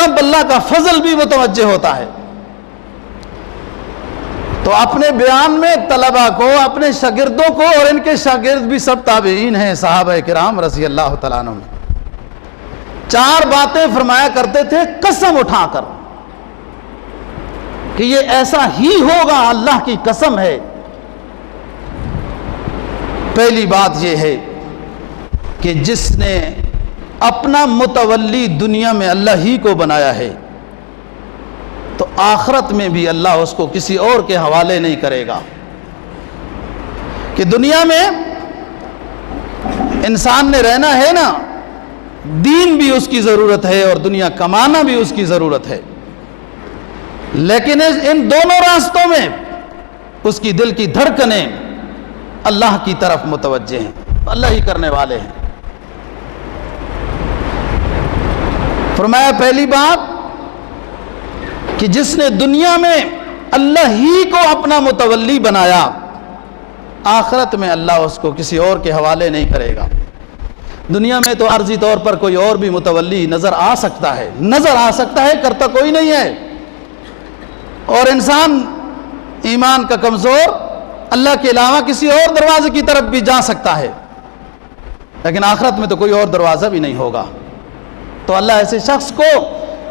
تب اللہ کا فضل بھی متوجہ ہوتا ہے۔ تو اپنے بیان میں طلبہ کو، اپنے شاگردوں کو، اور ان کے شاگرد بھی سب تابعین ہیں صحابہ کرام رضی اللہ تعالیٰ عنہ، 4 باتیں فرمایا کرتے تھے قسم اٹھا کر کہ یہ ایسا ہی ہوگا، اللہ کی قسم ہے۔ پہلی بات یہ ہے کہ جس نے اپنا متولی دنیا میں اللہ ہی کو بنایا ہے تو آخرت میں بھی اللہ اس کو کسی اور کے حوالے نہیں کرے گا۔ کہ دنیا میں انسان نے رہنا ہے نا، دین بھی اس کی ضرورت ہے اور دنیا کمانا بھی اس کی ضرورت ہے، لیکن ان دونوں راستوں میں اس کی دل کی دھڑکنیں اللہ کی طرف متوجہ ہیں، اللہ ہی کرنے والے ہیں۔ فرمایا پہلی بات کہ جس نے دنیا میں اللہ ہی کو اپنا متولی بنایا، آخرت میں اللہ اس کو کسی اور کے حوالے نہیں کرے گا۔ دنیا میں تو عارضی طور پر کوئی اور بھی متولی نظر آ سکتا ہے، کرتا کوئی نہیں ہے، اور انسان ایمان کا کمزور اللہ کے علاوہ کسی اور دروازے کی طرف بھی جا سکتا ہے، لیکن آخرت میں تو کوئی اور دروازہ بھی نہیں ہوگا۔ تو اللہ ایسے شخص کو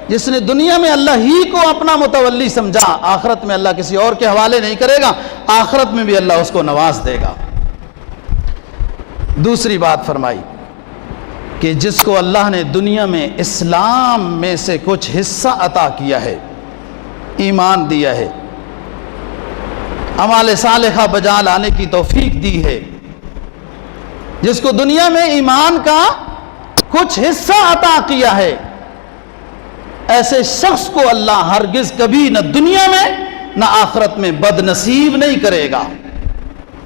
جس نے دنیا میں اللہ ہی کو اپنا متولی سمجھا، آخرت میں اللہ کسی اور کے حوالے نہیں کرے گا، آخرت میں بھی اللہ اس کو نواز دے گا۔ دوسری بات فرمائی کہ جس کو اللہ نے دنیا میں اسلام میں سے کچھ حصہ عطا کیا ہے، ایمان دیا ہے، اعمال صالحہ بجا لانے کی توفیق دی ہے، جس کو دنیا میں ایمان کا کچھ حصہ عطا کیا ہے، ایسے شخص کو اللہ ہرگز کبھی نہ دنیا میں نہ آخرت میں بد نصیب نہیں کرے گا۔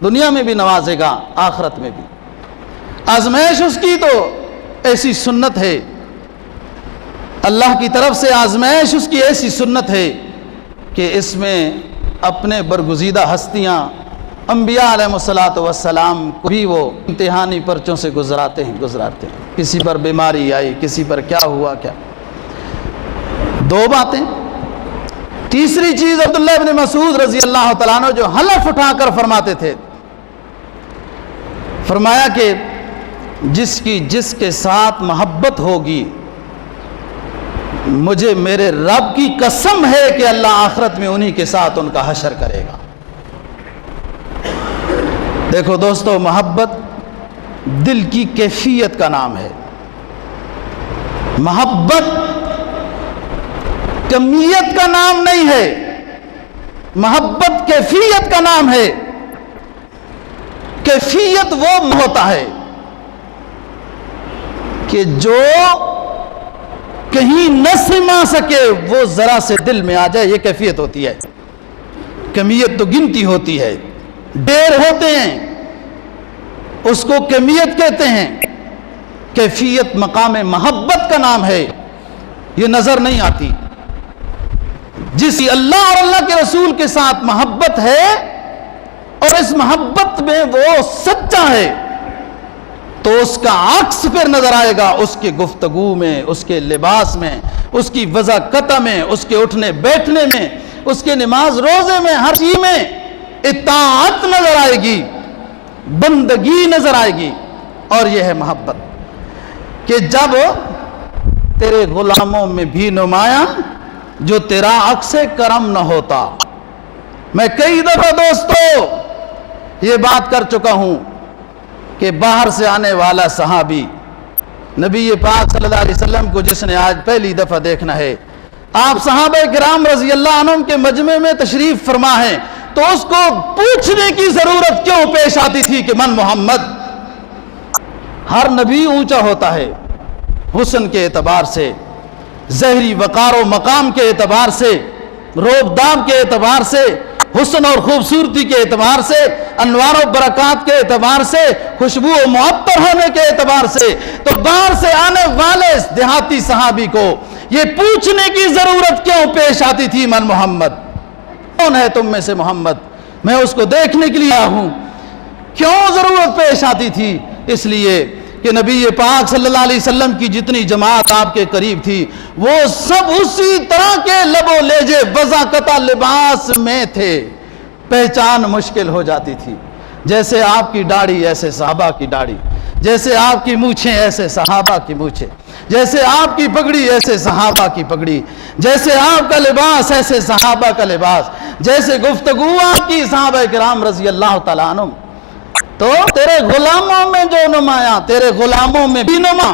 دنیا میں بھی نوازے گا، آخرت میں بھی۔ آزمائش اس کی تو ایسی سنت ہے، اللہ کی طرف سے آزمائش اس کی ایسی سنت ہے کہ اس میں اپنے برگزیدہ ہستیاں انبیاء علیہ السلام کو بھی وہ امتحانی پرچوں سے گزراتے ہیں۔ کسی پر بیماری آئی، کسی پر کیا ہوا کیا۔ 2 باتیں۔ تیسری چیز عبداللہ ابن مسعود رضی اللہ تعالیٰ عنہ جو حلف اٹھا کر فرماتے تھے، فرمایا کہ جس کے ساتھ محبت ہوگی، مجھے میرے رب کی قسم ہے کہ اللہ آخرت میں انہی کے ساتھ ان کا حشر کرے گا۔ دیکھو دوستو، محبت دل کی کیفیت کا نام ہے۔ محبت کمیت کا نام نہیں ہے، محبت کیفیت کا نام ہے۔ کیفیت وہ ہوتا ہے کہ جو کہیں نہ سما سکے وہ ذرا سے دل میں آ جائے، یہ کیفیت ہوتی ہے۔ کمیت تو گنتی ہوتی ہے، ڈھیر ہوتے ہیں، اس کو کمیت کہتے ہیں۔ کیفیت مقام محبت کا نام ہے، یہ نظر نہیں آتی۔ جس اللہ اور اللہ کے رسول کے ساتھ محبت ہے اور اس محبت میں وہ سچا ہے تو اس کا عکس پھر نظر آئے گا، اس کے گفتگو میں، اس کے لباس میں، اس کی وضاحت میں، اس کے اٹھنے بیٹھنے میں، اس کے نماز روزے میں، ہر چیز میں اطاعت نظر آئے گی، بندگی نظر آئے گی۔ اور یہ ہے محبت کہ جب تیرے غلاموں میں بھی نمایاں جو تیرا عکس کرم نہ ہوتا۔ میں کئی دفعہ دوستو یہ بات کر چکا ہوں کہ باہر سے آنے والا صحابی نبی پاک صلی اللہ علیہ وسلم کو جس نے آج پہلی دفعہ دیکھنا ہے، آپ صحابہ کرام رضی اللہ عنہم کے مجمع میں تشریف فرما ہیں، تو اس کو پوچھنے کی ضرورت کیوں پیش آتی تھی کہ من محمد؟ ہر نبی اونچا ہوتا ہے، حسن کے اعتبار سے، ظاہری وقار و مقام کے اعتبار سے، روب داب کے اعتبار سے، حسن اور خوبصورتی کے اعتبار سے، انوار و برکات کے اعتبار سے، خوشبو و معطر ہونے کے اعتبار سے۔ تو باہر سے آنے والے دیہاتی صحابی کو یہ پوچھنے کی ضرورت کیوں پیش آتی تھی من محمد؟ کون ہے تم میں سے محمد؟ میں اس کو دیکھنے کے لیے آیا ہوں۔ کیوں ضرورت پیش آتی تھی؟ اس لیے کہ نبی پاک صلی اللہ علیہ وسلم کی جتنی جماعت آپ کے قریب تھی وہ سب اسی طرح کے لب و لہجے وضاقتہ لباس میں تھے، پہچان مشکل ہو جاتی تھی۔ جیسے آپ کی داڑھی ایسے صحابہ کی داڑھی، جیسے آپ کی مونچھیں ایسے صحابہ کی مونچھیں، جیسے آپ کی پگڑی ایسے صحابہ کی پگڑی، جیسے آپ کا لباس ایسے صحابہ کا لباس، جیسے گفتگو آپ کی صحابہ کرام رضی اللہ تعالیٰ عنہ۔ تو تیرے غلاموں میں جو نمایاں، تیرے غلاموں میں بھی نما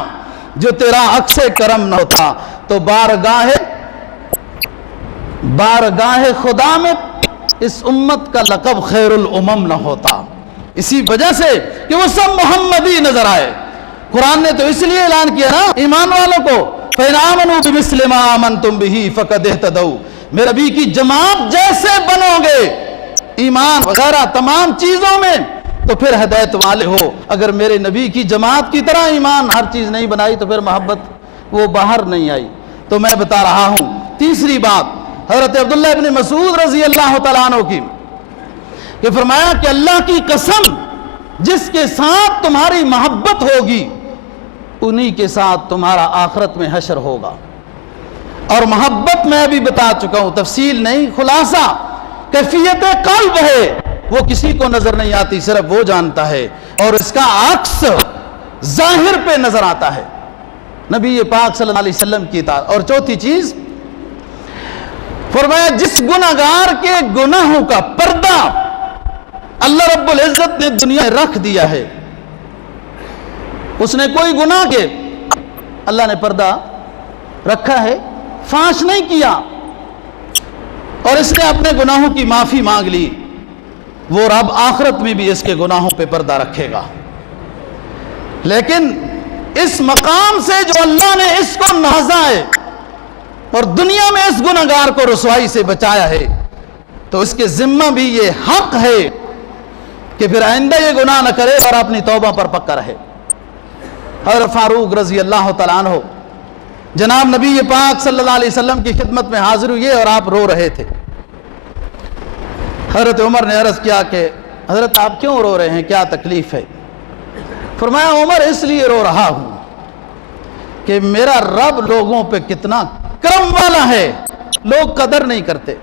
جو تیرا عکس کرم نہ ہوتا تو بارگاہ خدا میں اس امت کا لقب خیر الامم نہ ہوتا۔ اسی وجہ سے کہ وہ سب محمدی نظر آئے۔ قرآن نے تو اس لیے اعلان کیا نا ایمان والوں کو، فَإِنْ آمَنُوا بِمِثْلِ مَا آمَنْتُمْ بِهِ فَقَدْ اهْتَدَوْا، میرے نبی کی جماعت جیسے بنو گے ایمان وغیرہ تمام چیزوں میں تو پھر ہدایت والے ہو۔ اگر میرے نبی کی جماعت کی طرح ایمان ہر چیز نہیں بنائی تو پھر محبت وہ باہر نہیں آئی۔ تو میں بتا رہا ہوں تیسری بات حضرت عبداللہ ابن مسعود رضی اللہ تعالیٰ عنہ کی، کہ فرمایا کہ اللہ کی قسم جس کے ساتھ تمہاری محبت ہوگی انہی کے ساتھ تمہارا آخرت میں حشر ہوگا۔ اور محبت میں بھی بتا چکا ہوں، تفصیل نہیں، خلاصہ کیفیت قلب ہے، وہ کسی کو نظر نہیں آتی، صرف وہ جانتا ہے، اور اس کا عکس ظاہر پہ نظر آتا ہے نبی پاک صلی اللہ علیہ وسلم کی اطاعت۔ اور چوتھی چیز فرمایا جس گناہگار کے گناہوں کا پردہ اللہ رب العزت نے دنیا میں رکھ دیا ہے، اس نے کوئی گناہ کے اللہ نے پردہ رکھا ہے، فاش نہیں کیا، اور اس نے اپنے گناہوں کی معافی مانگ لی، وہ رب آخرت میں بھی اس کے گناہوں پہ پردہ رکھے گا۔ لیکن اس مقام سے جو اللہ نے اس کو نوازا ہے اور دنیا میں اس گناہگار کو رسوائی سے بچایا ہے، تو اس کے ذمہ بھی یہ حق ہے کہ پھر آئندہ یہ گناہ نہ کرے اور اپنی توبہ پر پکا رہے۔ حضرت فاروق رضی اللہ تعالیٰ عنہ جناب نبی پاک صلی اللہ علیہ وسلم کی خدمت میں حاضر ہوئے اور آپ رو رہے تھے۔ حضرت عمر نے عرض کیا کہ حضرت آپ کیوں رو رہے ہیں، کیا تکلیف ہے؟ فرمایا عمر اس لیے رو رہا ہوں کہ میرا رب لوگوں پہ کتنا کرم والا ہے، لوگ قدر نہیں کرتے۔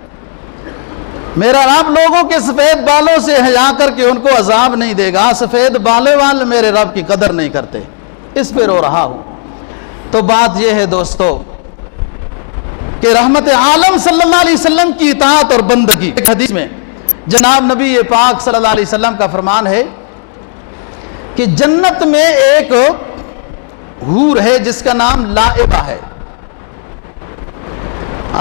میرا رب لوگوں کے سفید بالوں سے حیا کر کے ان کو عذاب نہیں دے گا، سفید بالے والے میرے رب کی قدر نہیں کرتے، اس پہ رو رہا ہوں۔ تو بات یہ ہے دوستو کہ رحمت عالم صلی اللہ علیہ وسلم کی اطاعت اور بندگی، ایک حدیث میں جناب نبی پاک صلی اللہ علیہ وسلم کا فرمان ہے کہ جنت میں ایک حور ہے جس کا نام لائبہ ہے،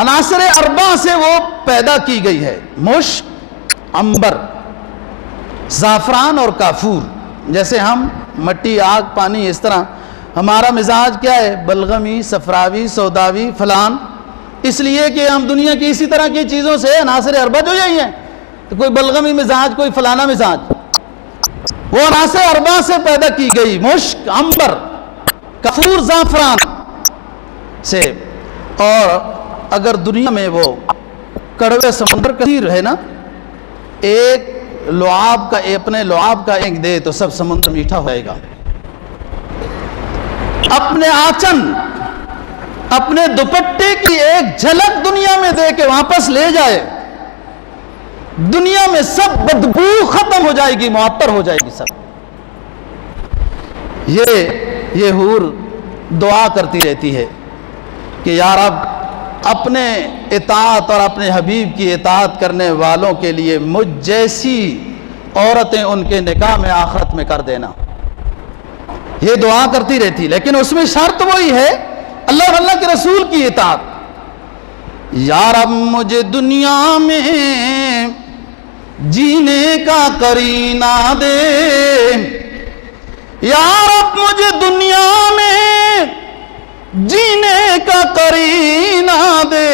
عناصر اربع سے وہ پیدا کی گئی ہے، مشک، عنبر، زعفران اور کافور۔ جیسے ہم مٹی، آگ، پانی، اس طرح ہمارا مزاج کیا ہے، بلغمی، صفراوی، سوداوی، فلان، اس لیے کہ ہم دنیا کی اسی طرح کی چیزوں سے عناصر اربع جو یہی ہیں، تو کوئی بلغمی مزاج، کوئی فلانا مزاج، وہ عناصر اربع سے پیدا کی گئی، مشک، عنبر، کافور، زعفران سے۔ اور اگر دنیا میں وہ کڑوے سمندر کثیر ہے نا، ایک لعاب کا اپنے لعاب کا ایک دے تو سب سمندر میٹھا ہوئے گا۔ اپنے آنچن، اپنے دوپٹے کی ایک جھلک دنیا میں دے کے واپس لے جائے، دنیا میں سب بدبو ختم ہو جائے گی، معطر ہو جائے گی سب۔ یہ حور دعا کرتی رہتی ہے کہ یا رب اپنے اطاعت اور اپنے حبیب کی اطاعت کرنے والوں کے لیے مجھ جیسی عورتیں ان کے نکاح میں آخرت میں کر دینا، یہ دعا کرتی رہتی۔ لیکن اس میں شرط وہی ہے اللہ اور اللہ کے رسول کی اطاعت۔ یا رب مجھے دنیا میں جینے کا قرینہ دے، یا رب مجھے دنیا میں جینے کا قرینہ دے،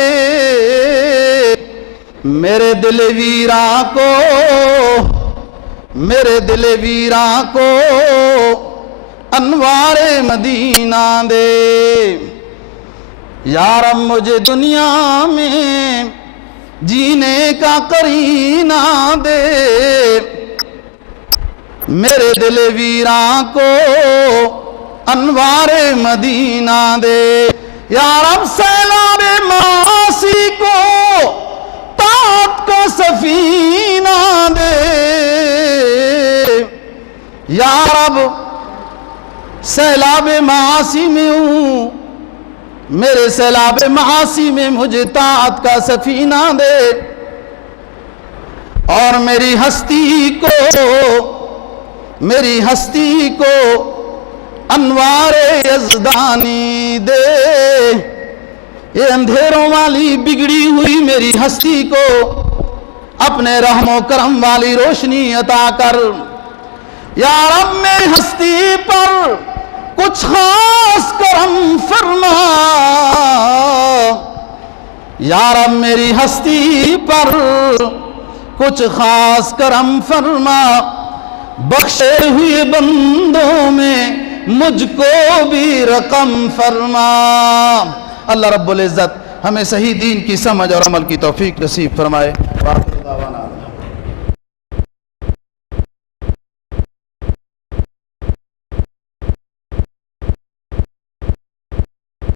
میرے دل ویراں کو، میرے دل ویراں کو انوار مدینہ دے، یا رب مجھے دنیا میں جینے کا قرینہ دے، میرے دل ویراں کو انوار مدینہ دے، یا رب سیلاب معاصی کو طاعت کا سفینہ دے، یا رب سیلاب معاصی میں ہوں، میرے سیلاب معاصی میں مجھے طاعت کا سفینہ دے، اور میری ہستی کو انوار یزدانی دے، یہ اندھیروں والی بگڑی ہوئی میری ہستی کو اپنے رحم و کرم والی روشنی عطا کر، یا رب میری ہستی پر کچھ خاص کرم فرما، یا رب میری ہستی پر کچھ خاص کرم فرما، بخشے ہوئے بندوں میں مجھ کو بھی رقم فرما۔ اللہ رب العزت ہمیں صحیح دین کی سمجھ اور عمل کی توفیق نصیب فرمائے۔